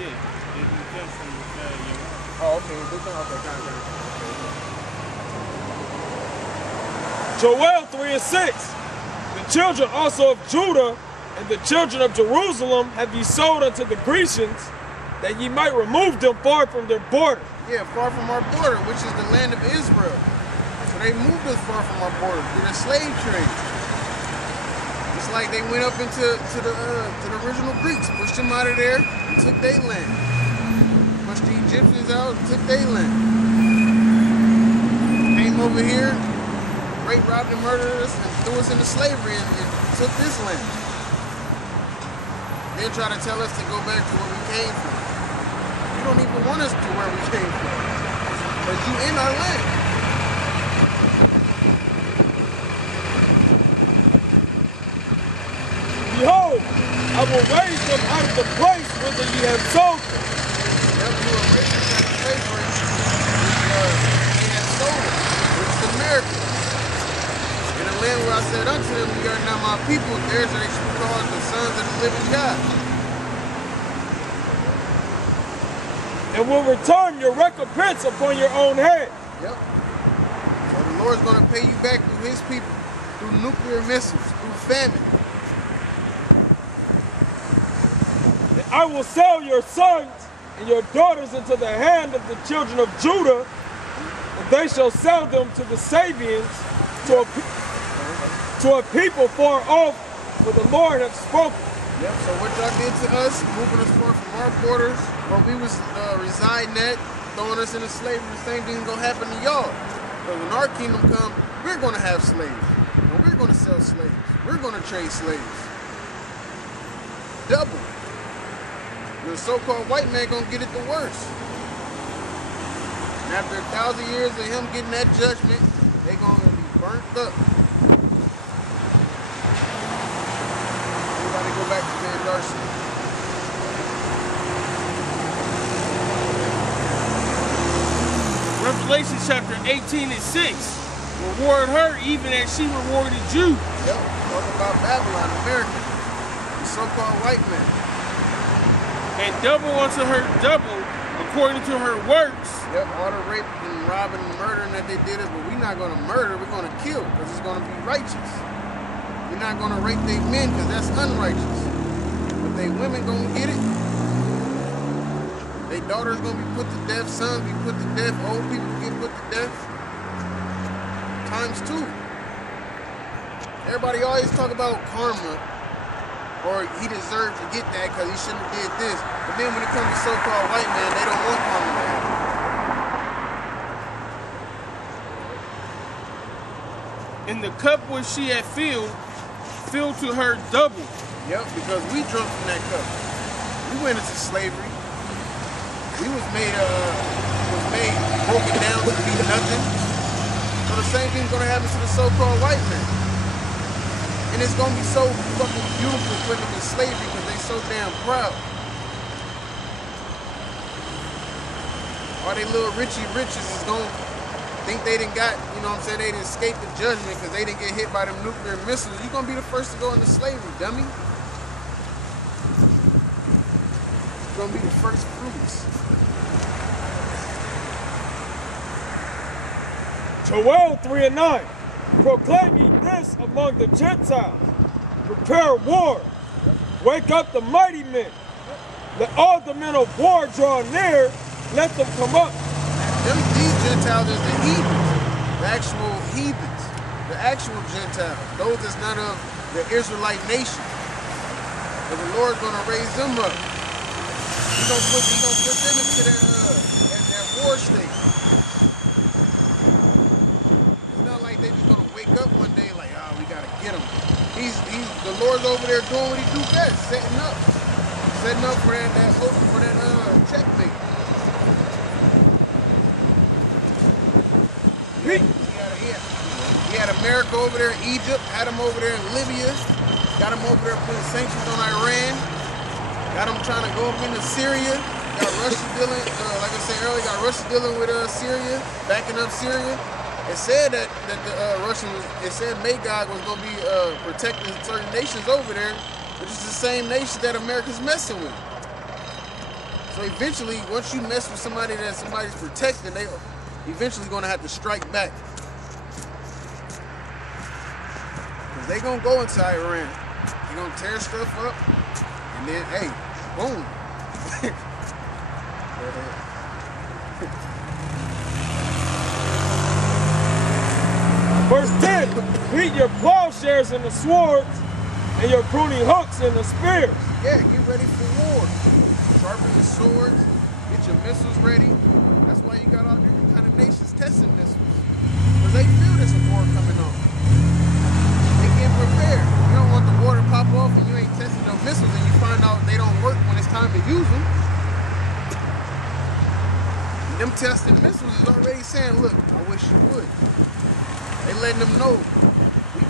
Yeah. They do just from your Oh, okay. Okay, got it. Joel 3 and 6. The children also of Judah and the children of Jerusalem have ye sold unto the Grecians, that ye might remove them far from their border. Yeah, far from our border, which is the land of Israel. So they moved us far from our border through the slave trade. It's like they went up into the original Greeks, pushed them out of there, and took their land. Pushed the Egyptians out, and took their land. Came over here, raped, robbed, and murdered us, and threw us into slavery, and took this land. They try to tell us to go back to where we came from. You don't even want us to where we came from, but you in our land. Behold, I will raise them out of the place whither ye have sold them. Yep, you will raise them out of slavery, which they have sold them, which is America. In the land where I said unto them, ye are not my people, theirs are they should be called the sons of the living God. And will return your recompense upon your own head. Yep. So the Lord's going to pay you back through his people, through nuclear missiles, through famine. And I will sell your sons and your daughters into the hand of the children of Judah, and they shall sell them to the Sabians, to a people far off, for the Lord hath spoken. Yep, so what y'all did to us, moving us far from our borders, where we was residing at, throwing us into slavery, the same thing's gonna happen to y'all. But when our kingdom comes, we're gonna have slaves. And we're gonna sell slaves. We're gonna trade slaves. Double. The so-called white man gonna get it the worst. And after 1,000 years of him getting that judgment, they gonna be burnt up. Everybody go back to Van Darcy. Revelation chapter 18 and 6. Reward her even as she rewarded you. Yep, talking about Babylon, America. The so-called white man. And double unto her double according to her works. Yep, all the rape and robbing and murdering that they did us, but we're not going to murder, we're going to kill, because it's going to be righteous. We're not going to rape their men, because that's unrighteous. But they women going to get it. Their daughters going to be put to death, sons be put to death, old people get put to death. Times 2. Everybody always talk about karma, or he deserved to get that because he shouldn't have did this. But then when it comes to so-called white man, they don't want karma to happen. And the cup which she had filled to her double. Yep, because we drunk from that cup. We went into slavery. We was made broken down to be nothing. So the same thing's gonna happen to the so-called white man. And it's gonna be so fucking beautiful for them in slavery because they so damn proud. All they little Richie Riches is gonna think they done got, you know what I'm saying, they didn't escape the judgment because they didn't get hit by them nuclear missiles. You're gonna be the first to go into slavery, dummy. You're gonna be the first fruits. Joel 3 and 9. Proclaim ye this among the Gentiles. Prepare war. Wake up the mighty men. Let all the men of war draw near. Let them come up. These Gentiles is the heathens. The actual heathens. The actual Gentiles. Those that's not of the Israelite nation. But the Lord's gonna raise them up. He's gonna put them into that war state. They just gonna wake up one day like, oh, we gotta get him. The Lord's over there doing what he do best, setting up for that checkmate. He had America over there, Egypt, had him over there in Libya, got him over there putting sanctions on Iran, got him trying to go up into Syria, got Russia dealing, like I said earlier, got Russia dealing with Syria, backing up Syria. It said that it said Magog was going to be protecting certain nations over there, which is the same nation that America's messing with. So So eventually, once you mess with somebody that somebody's protecting, they eventually gonna have to strike back. Cause they gonna go into Iran. They gonna tear stuff up, and then hey, boom. Verse 10, beat your plowshares and the swords, and your pruning hooks and the spears. Yeah, get ready for war. Sharpen your swords, get your missiles ready. That's why you got all different kind of nations testing missiles. Because they feel there's a war coming on. They can't prepare. You don't want the war to pop off and you ain't testing no missiles and you find out they don't work when it's time to use them. And them testing missiles is already saying, look, I wish you would. They letting them know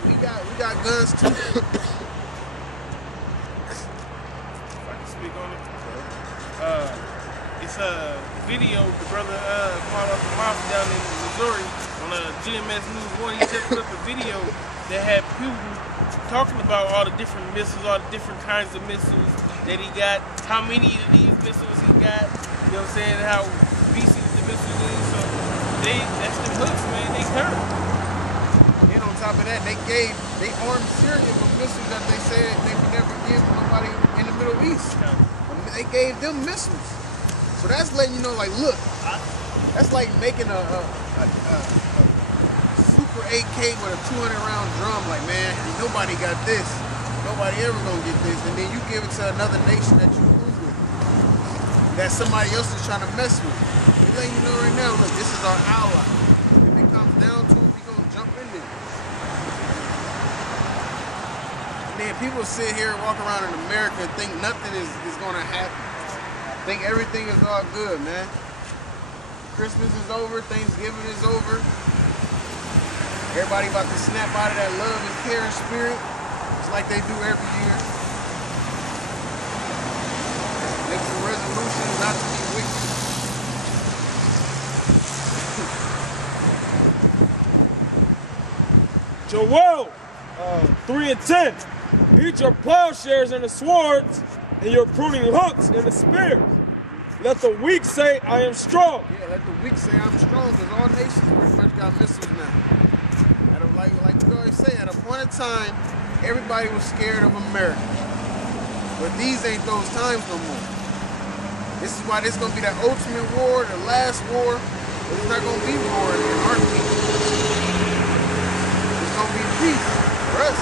we got guns too. If I can speak on it. It's a video the brother called off the mouth down in Missouri on GMS News 1. He just put up a video that had people talking about all the different missiles, all the different kinds of missiles that he got, how many of these missiles he got, you know what I'm saying, how beastly the missiles is. So that's the hooks, man, they curve. And on top of that, they armed Syria with missiles that they said they would never give to nobody in the Middle East. They gave them missiles. So that's letting you know, like, look, that's like making a super AK with a 200-round drum. Like, man, nobody got this. Nobody ever gonna get this. And then you give it to another nation that you fool with, that somebody else is trying to mess with. They letting you know right now, look, this is our ally. If it comes down to it, we gonna jump in there. And then people sit here and walk around in America and think nothing is gonna happen. Think everything is all good, man. Christmas is over, Thanksgiving is over. Everybody about to snap out of that love and caring spirit, just like they do every year. Make some resolutions not to be wicked. Joel 3 and 10, beat your plowshares and the swords, and your pruning hooks and the spears. Let the weak say, I am strong. Yeah, let the weak say I'm strong, because all nations pretty much got missiles now. Like we always say, at a point in time, everybody was scared of America. But these ain't those times no more. This is why this is going to be that ultimate war, the last war. But it's not going to be war in our people. It's going to be peace for us.